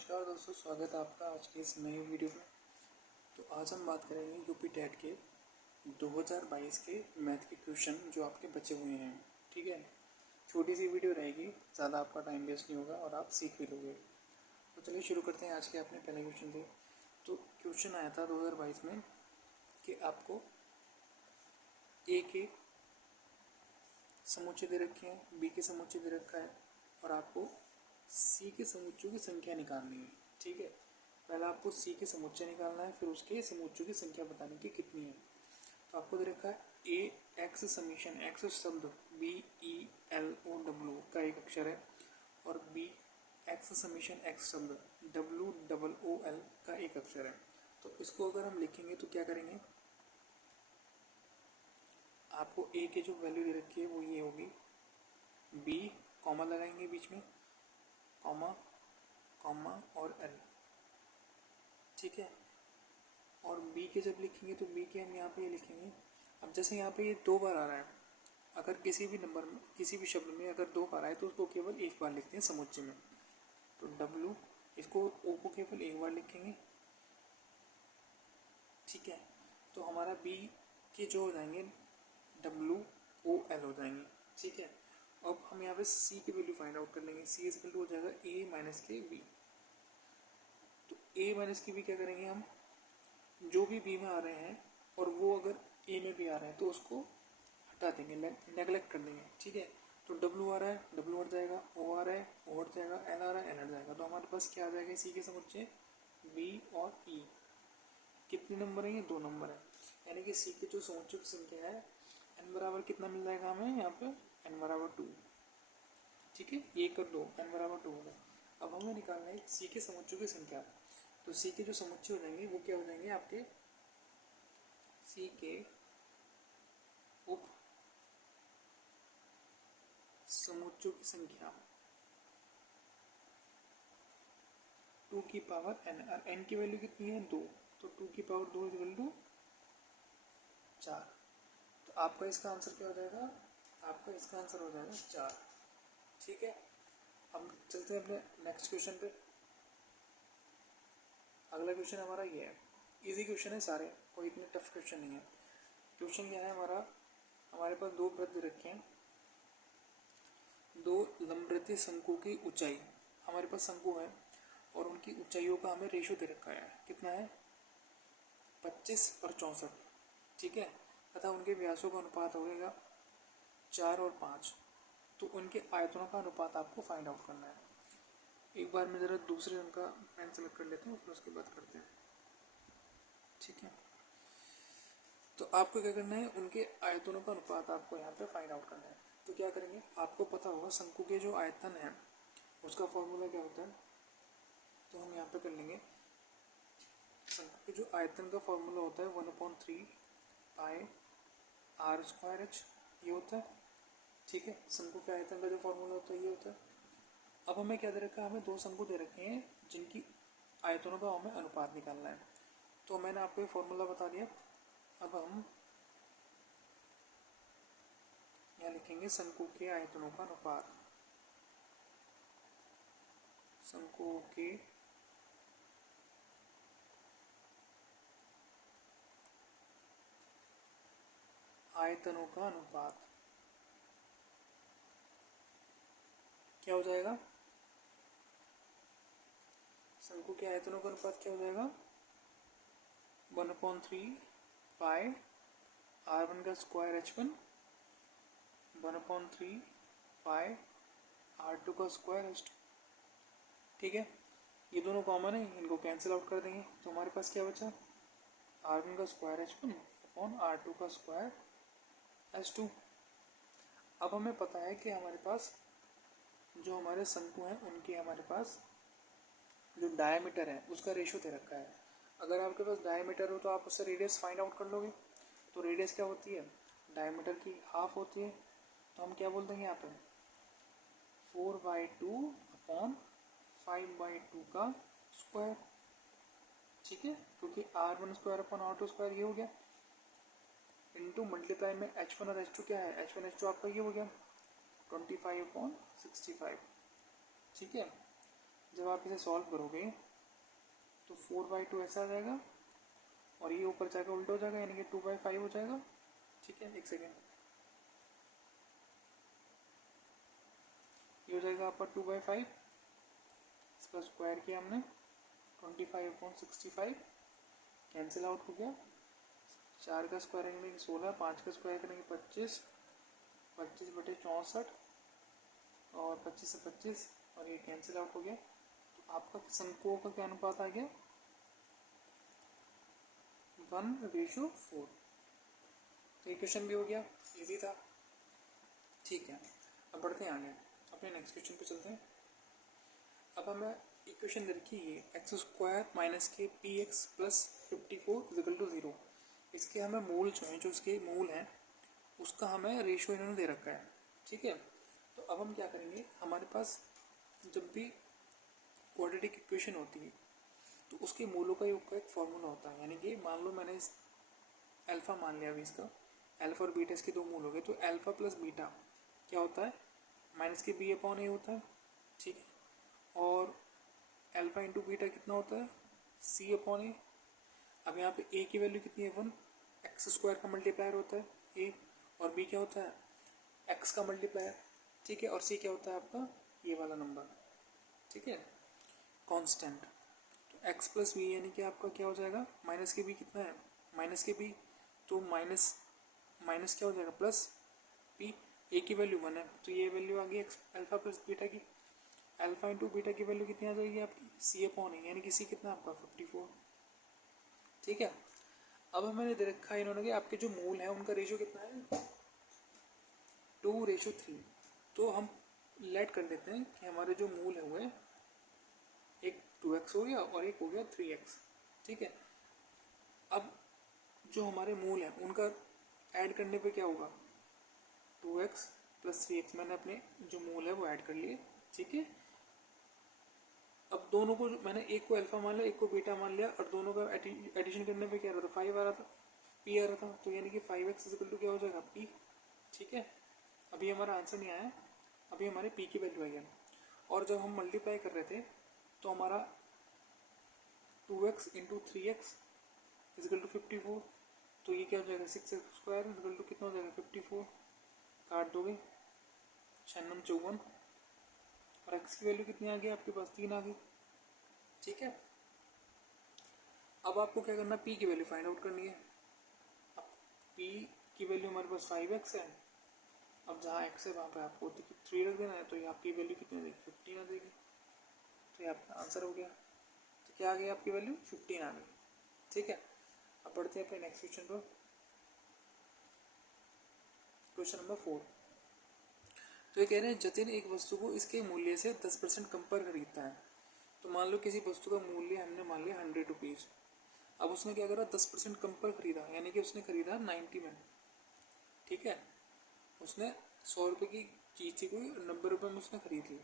नमस्कार दोस्तों, स्वागत है आपका आज के इस नए वीडियो में। तो आज हम बात करेंगे यूपी टेट के 2022 के मैथ के क्वेश्चन जो आपके बचे हुए हैं। ठीक है, छोटी सी वीडियो रहेगी, ज़्यादा आपका टाइम वेस्ट नहीं होगा और आप सीख भी लोगे। तो चलिए शुरू करते हैं आज के अपने पहले क्वेश्चन से। तो क्वेश्चन आया था 2022 में कि आपको ए के समुच्चय दे रखे हैं, बी के समुच्चय दे रखा है और आपको सी के समुच्चयों की संख्या निकालनी है। ठीक है, पहले आपको सी के समुच्चय निकालना है, फिर उसके समुच्चयों की संख्या बताने की कितनी है। तो आपको दे रखा है ए एक्स समीशन, एक्स शब्द B E L O W का एक अक्षर है और बी एक्स समीशन एक्स शब्द डब्ल्यू डबल ओ एल का एक अक्षर है। तो इसको अगर हम लिखेंगे तो क्या करेंगे, आपको ए के जो वैल्यू दे रखी है वो ये होगी, बी कॉमा लगाएंगे बीच में, कॉमा कॉमा और एल। ठीक है, और बी के जब लिखेंगे तो बी के हम यहाँ पे ये लिखेंगे। अब जैसे यहाँ पे ये 2 बार आ रहा है, अगर किसी भी नंबर में किसी भी शब्द में अगर 2 बार आए तो उसको केवल एक बार लिखते हैं समुच्चय में। तो डब्लू, इसको ओ को केवल एक बार लिखेंगे। ठीक है, तो हमारा बी के जो हो जाएंगे डब्लू ओ एल हो जाएंगे। ठीक है, अब हम यहाँ पे सी की वैल्यू फाइंड आउट कर लेंगे। सी इक्वल टू हो जाएगा ए माइनस के बी। तो ए माइनस के बी क्या करेंगे, हम जो भी बी में आ रहे हैं और वो अगर ए में भी आ रहे हैं तो उसको हटा देंगे, नेगलेक्ट कर देंगे। ठीक है, तो डब्लू आ रहा है, डब्लू हट जाएगा, ओ आ रहा है, ओ हट जाएगा, एल आ रहा है, एल हट जाएगा। तो हमारे पास क्या आ जाएगा, सी के समुच्चय बी और ई। कितने नंबर है, ये 2 नंबर है, यानी कि सी के जो समुच्चय की संख्या है एन बराबर कितना मिल जाएगा हमें यहाँ पे, एन बराबर 2। ठीक है, 1 और 2, एन बराबर 2 होगा। अब हमें निकालना है सी के समुच्चयों की संख्या। तो सी के जो समुच्चय हो जाएंगे वो क्या हो जाएंगे, आपके सी के उप समुच्चयों की संख्या 2 की पावर एन। और एन की वैल्यू कितनी है, 2, तो 2 की पावर 2 इक्वल टू 4। तो आपका इसका आंसर क्या हो जाएगा, आपका इसका आंसर हो जाएगा 4। ठीक है, अब चलते हैं अपने नेक्स्ट क्वेश्चन पे। अगला क्वेश्चन हमारा ये है, इजी क्वेश्चन है सारे, कोई इतने टफ क्वेश्चन नहीं है। क्वेश्चन क्या है हमारा, हमारे पास 2 वृत्त रखे हैं, 2 लंबवृत्तीय शंकु की ऊंचाई, हमारे पास शंकु है और उनकी ऊंचाइयों का हमें रेशो दे रखा है। कितना है, 25 और 64। ठीक है, तथा उनके व्यासों का अनुपात होगा 4 और 5। तो उनके आयतनों का अनुपात आपको फाइंड आउट करना है। एक बार मैं ज़रा दूसरे रंग का पेन सेलेक्ट कर लेता हूँ, फिर उसके बाद करते हैं। ठीक है, तो आपको क्या करना है, उनके आयतनों का अनुपात आपको यहाँ पे फाइंड आउट करना है। तो क्या करेंगे, आपको पता होगा शंकु के जो आयतन है उसका फॉर्मूला क्या होता है, तो हम यहाँ पे कर लेंगे। शंकु के जो आयतन का फॉर्मूला होता है 1/3 पाई आर स्क्वायर एच, ये होता है। ठीक है, शंकु के आयतन का जो फॉर्मूला होता है ये होता है। अब हमें क्या दे रखा है, हमें 2 शंकु दे रखे हैं जिनकी आयतनों का हमें अनुपात निकालना है। तो मैंने आपको ये फॉर्मूला बता दिया। अब हम यहाँ लिखेंगे शंकु के आयतनों का अनुपात, शंकु के आयतनों का अनुपात क्या हो जाएगा, शंकु के आयतनों का अनुपात क्या हो जाएगा, 1/3 पाई r1 का स्क्वायर h1, 1/3 पाई r2 का स्क्वायर h2। ठीक है, ये दोनों कॉमन है, इनको कैंसिल आउट कर देंगे। तो हमारे पास क्या बचा, r1 का स्क्वायर h1 अपॉन r2 का स्क्वायर h2। अब हमें पता है कि हमारे पास जो हमारे शंकु हैं उनके हमारे पास जो डायमीटर है उसका रेशो दे रखा है। अगर आपके पास डायमीटर हो तो आप उससे रेडियस फाइंड आउट कर लोगे। तो रेडियस क्या होती है, डायमीटर की हाफ होती है। तो हम क्या बोल देंगे यहाँ पे, 4/2 अपॉन 5/2 का स्क्वायर। ठीक है, क्योंकि r1 square upon r2 square ये हो गया, इंटू मल्टीप्लाई में h1 और h2 क्या है, h1 h2 आपका ये हो गया 25/65। ठीक है, जब आप इसे सॉल्व करोगे तो 4/2 ऐसा आ जाएगा और ये ऊपर जाकर उल्टा हो जाएगा, यानी कि 2/5 हो जाएगा। ठीक है, एक सेकेंड, ये हो जाएगा आपका 2/5, इसका स्क्वायर किया हमने 25/65, कैंसिल आउट हो गया। 4 का स्क्वायर करेंगे 16, 5 का स्क्वायर करेंगे 25, 25/64 और 25 से 25 और ये कैंसिल आउट हो गया। तो आपका शंकुओं का क्या अनुपात आ गया? 1:4। तो ये क्वेश्चन भी हो गया, इजी था। ठीक है, अब बढ़ते हैं आगे, अपने नेक्स्ट क्वेश्चन पे चलते हैं। अब हमें इक्वेशन दे रखी है x² - के px + 54 = 0। इसके हमें मूल जो हैं, जो इसके मूल हैं उसका हमें रेशियो इन्होंने दे रखा है। ठीक है, तो अब हम क्या करेंगे, हमारे पास जब भी क्वाड्रेटिक इक्वेशन होती है तो उसके मूलों का योग का एक फॉर्मूला होता है। यानी कि मान लो मैंने इस अल्फ़ा मान लिया, अभी इसका अल्फ़ा और बीटा इसके दो मूल हो गए, तो अल्फ़ा प्लस बीटा क्या होता है? -b/a होता है। ठीक है, और अल्फ़ा इंटू बीटा कितना होता है? c/a। अब यहाँ पे a की वैल्यू कितनी है? 1। x² का मल्टीप्लायर होता है a, और b क्या होता है? x का मल्टीप्लायर। ठीक है, और c क्या होता है आपका? ये वाला नंबर। ठीक है, कांस्टेंट। तो x प्लस बी यानी कि आपका क्या हो जाएगा? माइनस के b कितना है? माइनस के b, तो माइनस माइनस क्या हो जाएगा? Plus b। a की वैल्यू 1 है, तो ये वैल्यू आ गई अल्फ़ा प्लस बीटा की। अल्फ़ा इंटू बीटा की वैल्यू कितनी आ जाएगी आपकी? c/a, यानी कि c कितना आपका? 54। ठीक है, अब मैंने दे रखा है इन्होंने कि आपके जो मूल हैं उनका रेशियो कितना है? 2:3। तो हम लेट कर देते हैं कि हमारे जो मूल है हुए एक 2x हो गया और एक हो गया 3x। ठीक है, अब जो हमारे मूल हैं उनका ऐड करने पे क्या होगा? 2x + 3x। मैंने अपने जो मूल है वो ऐड कर लिए। ठीक है, अब दोनों को मैंने एक को अल्फ़ा मान लिया, एक को बीटा मान लिया, और दोनों का एडिशन करने पे क्या आ रहा था? 5 आ रहा था, p आ रहा था। तो यानी कि 5x = क्या हो जाएगा? p। ठीक है, अभी हमारा आंसर नहीं आया, अभी हमारे p की वैल्यू आई है। और जब हम मल्टीप्लाई कर रहे थे तो हमारा 2x × 3x = 54। तो ये क्या हो जाएगा? 6x² कितना हो जाएगा? 54। काट दोगे 96 54, और x की वैल्यू कितनी आ गई आपके पास? 3 आ गई। ठीक है, अब आपको क्या करना? p की वैल्यू फाइंड आउट करनी है। अब p की वैल्यू हमारे पास 5x है। अब जहाँ x है वहाँ पे आपको 3 रख देना है, तो यहाँ p वैल्यू कितनी आ देगी? 15 आ देगी। तो ये आपका आंसर हो गया। तो क्या आ गई आपकी वैल्यू? 15 आ गई। ठीक है, अब बढ़ते हैं अपने नेक्स्ट क्वेश्चन पर। Question number 4। तो ये कह रहे हैं जतिन एक वस्तु को इसके मूल्य से 10% कम पर खरीदता है। तो मान लो किसी वस्तु का मूल्य हमने मान लिया 100 रुपीज़। अब उसने क्या करा? 10% कम पर खरीदा, यानी कि उसने खरीदा 90 में। ठीक है, उसने 100 रुपये की चीज़ थी कोई, 90 रुपये में उसने खरीद ली,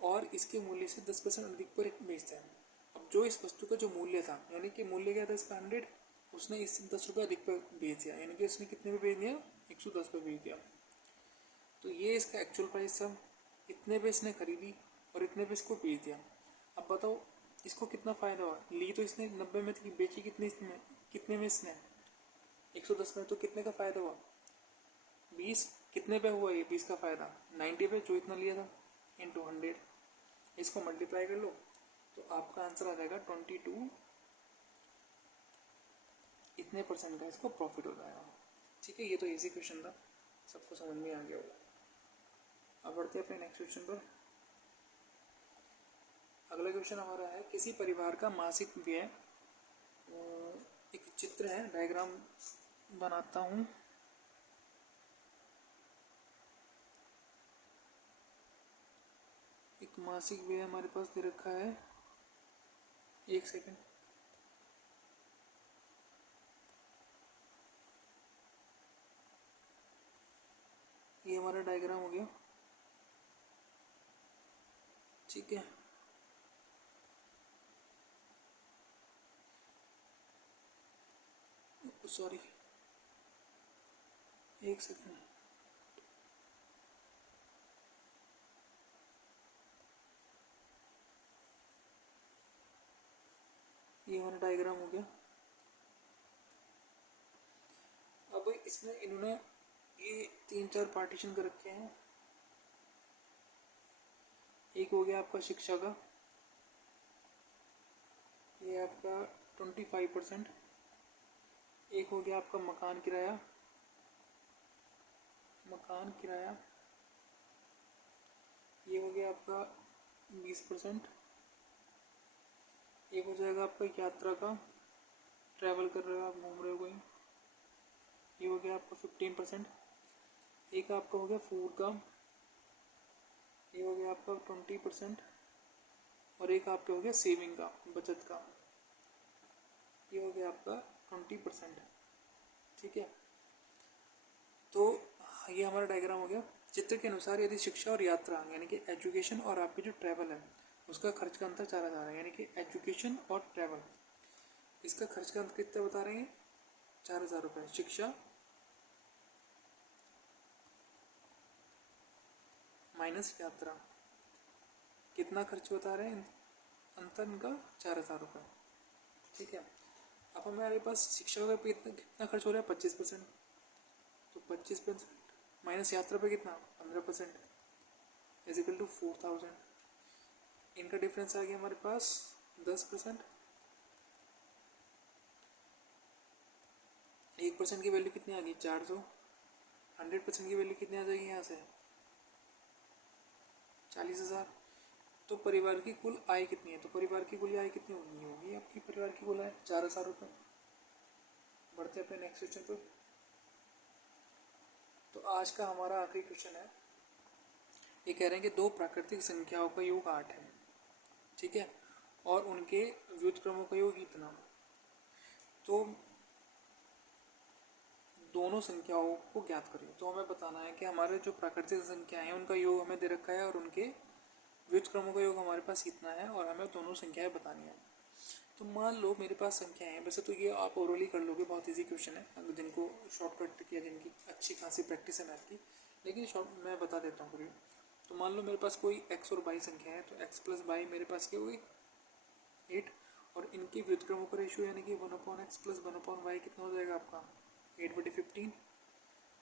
और इसके मूल्य से 10% अधिक पर बेचता है। अब जो इस वस्तु का जो मूल्य था, यानी कि मूल्य क्या था इसका? 100, उसने इससे 10 रुपये अधिक पर बेच दिया, यानी कि उसने कितने पे बेच दिया? 110 पे बेच दिया। तो ये इसका एक्चुअल प्राइस था, इतने पे इसने खरीदी और इतने पे इसको बेच दिया। अब बताओ इसको कितना फ़ायदा हुआ? ली तो इसने 90 में थी, बेची कितने में इसने? 110 में। तो कितने का फ़ायदा हुआ? 20। कितने पे हुआ ये 20 का फ़ायदा? 90 पे, जो इतना लिया था, इंटू 100। इसको मल्टीप्लाई कर लो तो आपका आंसर आ जाएगा 22 इतने % का इसको प्रॉफिट हो जाएगा। ठीक है, ये तो इजी क्वेश्चन था, सबको समझ में आ गया होगा। अब बढ़ते हैं अपने नेक्स्ट क्वेश्चन पर। अगला क्वेश्चन हमारा है किसी परिवार का मासिक व्यय, एक चित्र है, डायग्राम बनाता हूँ। एक मासिक व्यय हमारे पास दे रखा है, एक सेकंड, ये हमारा डायग्राम हो गया। ठीक है, सॉरी, एक सेकंड, ये हमारा डायग्राम हो गया। अब इसमें इन्होंने ये 3-4 पार्टीशन कर रखे हैं। एक हो गया आपका शिक्षा का, ये आपका 25%। एक हो गया आपका मकान किराया, ये हो गया आपका 20%। एक हो जाएगा आपका यात्रा का, ट्रैवल कर रहे हो आप, घूम रहे हो कहीं, ये हो गया आपका 15%। एक आपका हो गया फूड का, ये हो गया आपका 20%। और एक आपका हो गया सेविंग का, बचत का, ये हो गया आपका 20%। ठीक है, तो ये हमारा डायग्राम हो गया। चित्र के अनुसार यदि शिक्षा और यात्रा यानी कि एजुकेशन और आपकी जो ट्रैवल है उसका खर्च का अंतर 4,000 है, यानी कि एजुकेशन और ट्रैवल इसका खर्च का अंतर कितना बता रहे हैं, 4,000 रुपये। शिक्षा माइनस यात्रा कितना खर्च बता रहे हैं, अंतर इनका 4,000 रुपये। ठीक है, अब हमारे पास शिक्षा का कितना खर्च हो रहा है, 25%। तो 25% माइनस यात्रा पे कितना, 15%, इज इक्वल टू 4,000। इनका डिफरेंस आ गया हमारे पास 10%। 1% की वैल्यू कितनी आ गई, 400। 100% की वैल्यू कितनी आ जाएगी यहाँ से, 40,000। तो परिवार की कुल आय कितनी है, तो परिवार की कुल आय कितनी होगी आपकी परिवार की कुल आय 4,000 रुपये। बढ़ते अपने नेक्स्ट क्वेश्चन पर। तो आज का हमारा आखिरी क्वेश्चन है, ये कह रहे हैं कि दो प्राकृतिक संख्याओं का योग 8 है, ठीक है, और उनके व्युत्क्रमों का योग इतना। तो दोनों संख्याओं को ज्ञात करिए। तो हमें बताना है कि हमारे जो प्राकृतिक संख्या हैं उनका योग हमें दे रखा है और उनके व्युत्क्रमों का योग हमारे पास इतना है और हमें दोनों संख्याएं बतानी है। तो मान लो मेरे पास संख्याएं हैं, वैसे तो ये आप ओरली कर लोगे, बहुत इजी क्वेश्चन है, अगर जिनको शॉर्टकट किया, जिनकी अच्छी खासी प्रैक्टिस है मैथ की, लेकिन शॉर्ट मैं बता देता हूँ करिए। तो मान लो मेरे पास कोई x और y संख्या है, तो x प्लस वाई मेरे पास क्या हुई 8, और इनके व्युत्क्रमों का रेशियो यानी कि 1/x प्लस 1/y कितना हो जाएगा आपका 8/15।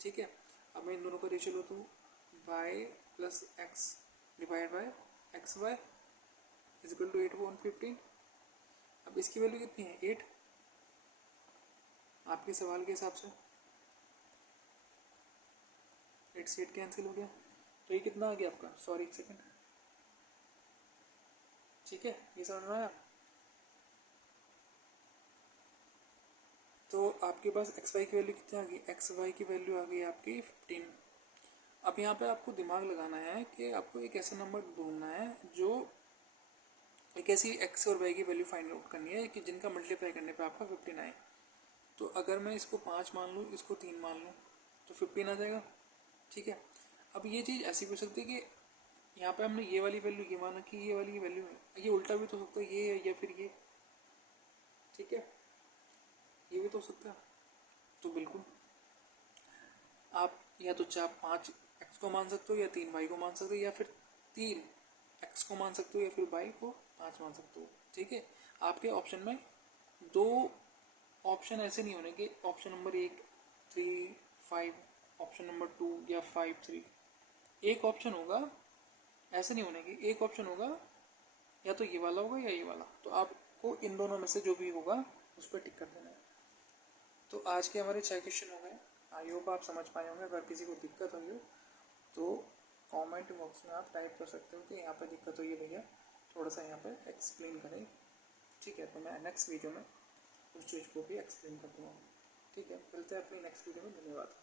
ठीक है, अब मैं इन दोनों का रेशियो लो तो y plus X divide by X Y is equal to 8/15। अब इसकी वैल्यू कितनी है 8, आपके सवाल के हिसाब से 8 से 8 कैंसिल हो गया, तो ये कितना आ गया आपका, सॉरी एक सेकेंड, ठीक है, ये समझ में आया। तो आपके पास एक्स वाई की वैल्यू कितनी आ गई, एक्स वाई की वैल्यू आ गई आपकी 15। अब यहाँ पे आपको दिमाग लगाना है कि आपको एक ऐसा नंबर ढूंढना है जो एक ऐसी एक्स और वाई की वैल्यू फाइंड आउट करनी है कि जिनका मल्टीप्लाई करने पे आपका 15 आए। तो अगर मैं इसको 5 मान लूँ, इसको 3 मान लूँ, तो 15 आ जाएगा। ठीक है, अब ये चीज़ ऐसी भी हो सकती है कि यहाँ पे हमने ये वाली वैल्यू ये माना कि ये वाली वैल्यू है, ये उल्टा भी तो हो सकता है, ये या फिर ये, ठीक है, ये भी तो हो सकता है। तो बिल्कुल आप या तो 5 एक्स को मान सकते हो या 3 वाई को मान सकते हो, या फिर 3 एक्स को मान सकते हो या फिर वाई को 5 मान सकते हो। ठीक है, आपके ऑप्शन में दो ऑप्शन ऐसे नहीं होने कि ऑप्शन नंबर 1 3 5, ऑप्शन नंबर 2 या 5 3, एक ऑप्शन होगा, ऐसे नहीं होने की एक ऑप्शन होगा, या तो ये वाला होगा या ये वाला, तो आपको इन दोनों में से जो भी होगा उस पर टिक कर देना है। तो आज के हमारे 6 क्वेश्चन हो गए, आई होप आप समझ पाए होंगे। अगर किसी को दिक्कत हुई हो तो कमेंट बॉक्स में आप टाइप कर सकते हो कि यहाँ पे दिक्कत हुई है भैया, थोड़ा सा यहाँ पे एक्सप्लेन करें। ठीक है, तो मैं नेक्स्ट वीडियो में उस चीज़ को भी एक्सप्लेन कर दूँगा। ठीक है, मिलते हैं अपनी नेक्स्ट वीडियो में, धन्यवाद।